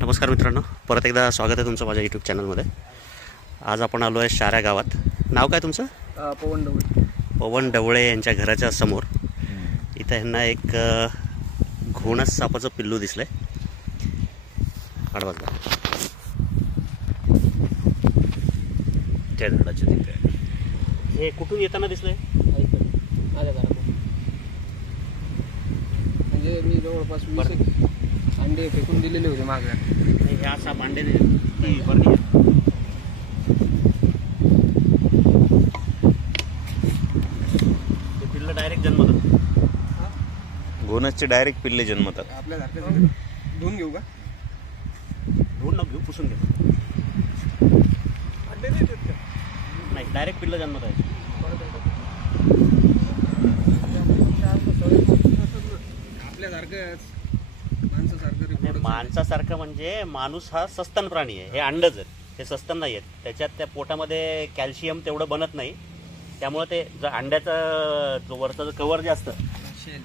नमस्कार मित्रांनो, परत एकदा स्वागत आहे तुमचं माझ्या यूट्यूब चॅनलमध्ये। आज आपण आलो आहे शाऱ्या गावात। नाव काय तुमचं? पवन ढवळे। पवन ढवळे यांच्या घराच्या समोर इथं ह्यांना एक घोणस सापाचं पिल्लू दिसलंय। आडवा त्या झाडाच्या तिथे हे कुठून येताना दिसलंय? माझ्या घरात म्हणजे मी जवळपास 20 अंडे फेकून दिलेले होते मागे। ह्या साप अंडे ती बरणी ते पिल्लं डायरेक्ट जन्मतात। घोणसचे डायरेक्ट पिल्ले जन्मतात। आपल्या घरात धुवून घेऊ का? धुवून न घेऊ, पुसून घेऊ। अंडे नाही देत का? नाही, डायरेक्ट पिल्लं जन्मत आहे। आपल्यासारखंच माणसासारखं माणसासारखं म्हणजे माणूस हा सस्तन प्राणी आहे। हे अंडच आहेत, हे सस्तन नाही आहेत। त्याच्यात त्या पोटामध्ये कॅल्शियम तेवढं बनत नाही, त्यामुळे ते जर अंड्याचं जो वरचं कवर जे असतं शेल,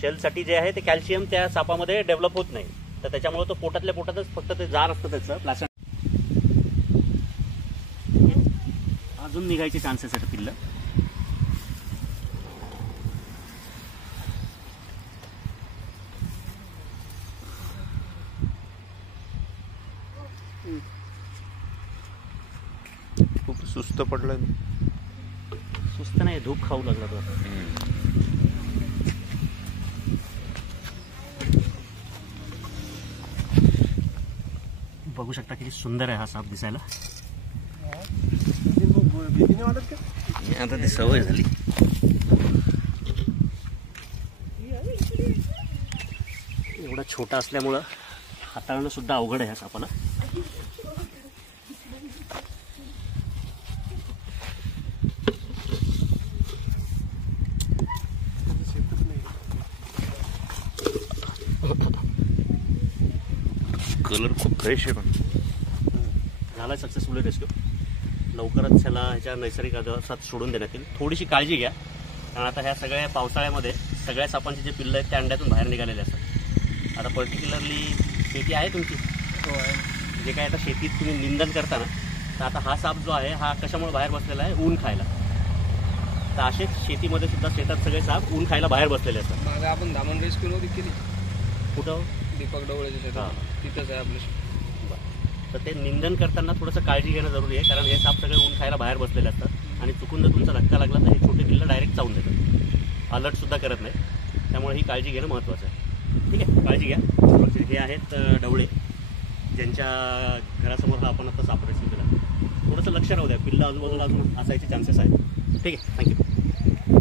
शेलसाठी जे आहे ते कॅल्शियम त्या सापामध्ये डेव्हलप होत नाही, तर त्याच्यामुळे तो पोटातल्या पोटातच फक्त ते जार असतं त्याचं प्लास्टिक। अजून निघायचे चान्सेस आहेत पिल्लं। खूप सुस्त पडलं। सुस्त नाही, धूप खाऊ लागला तो आता। बघू शकता किती सुंदर आहे हा साप दिसायला। आता ती सवय झाली। एवढा छोटा असल्यामुळं हाताळणं सुद्धा अवघड आहे ह्या सापाला। कलर खूप फ्रेश आहे, पण झाला सक्सेसफुली रेस्क्यू। लवकरच ह्याला ह्याच्या नैसर्गिक आवासात सोडून देण्यात येईल। थोडीशी काळजी घ्या, कारण आता ह्या सगळ्या पावसाळ्यामध्ये सगळ्या सापांचे जे पिल्लं आहेत त्या अंड्यातून बाहेर निघालेले असतात। आता पर्टिक्युलरली शेती आहे तुमची, जे काय आता शेतीत तुम्ही निंदन करताना, तर आता हा साप जो आहे हा कशामुळे बाहेर बसलेला आहे? ऊन खायला। तर असेच शेतीमध्ये सुद्धा शेतात सगळे साप ऊन खायला बाहेर बसलेले असतात। मागे आपण धामण रेस्क्यू नव्हती केली कुठं? दीपक ढवळेच्या शेतात, तिथंच आहे आपलं। तर ते निंदन करताना थोडंसं काळजी घेणं जरुरी आहे, कारण हे साप सगळे ऊन खायला बाहेर बसलेले असतात आणि चुकून जर तुमचा धक्का लागला तर हे छोटे पिल्लं डायरेक्ट चावून देतात, अलर्ट सुद्धा करत नाही। त्यामुळे ही काळजी घेणं महत्त्वाचं आहे। ठीक आहे, काळजी घ्या। हे आहेत ढवळे, ज्यांच्या घरासमोर हा आपण आता साप रेस्क्यू केला। थोडंसं लक्ष राहू द्या, पिल्लं आजूबाजूला अजून असायचे चान्सेस आहेत। ठीक आहे, थँक्यू।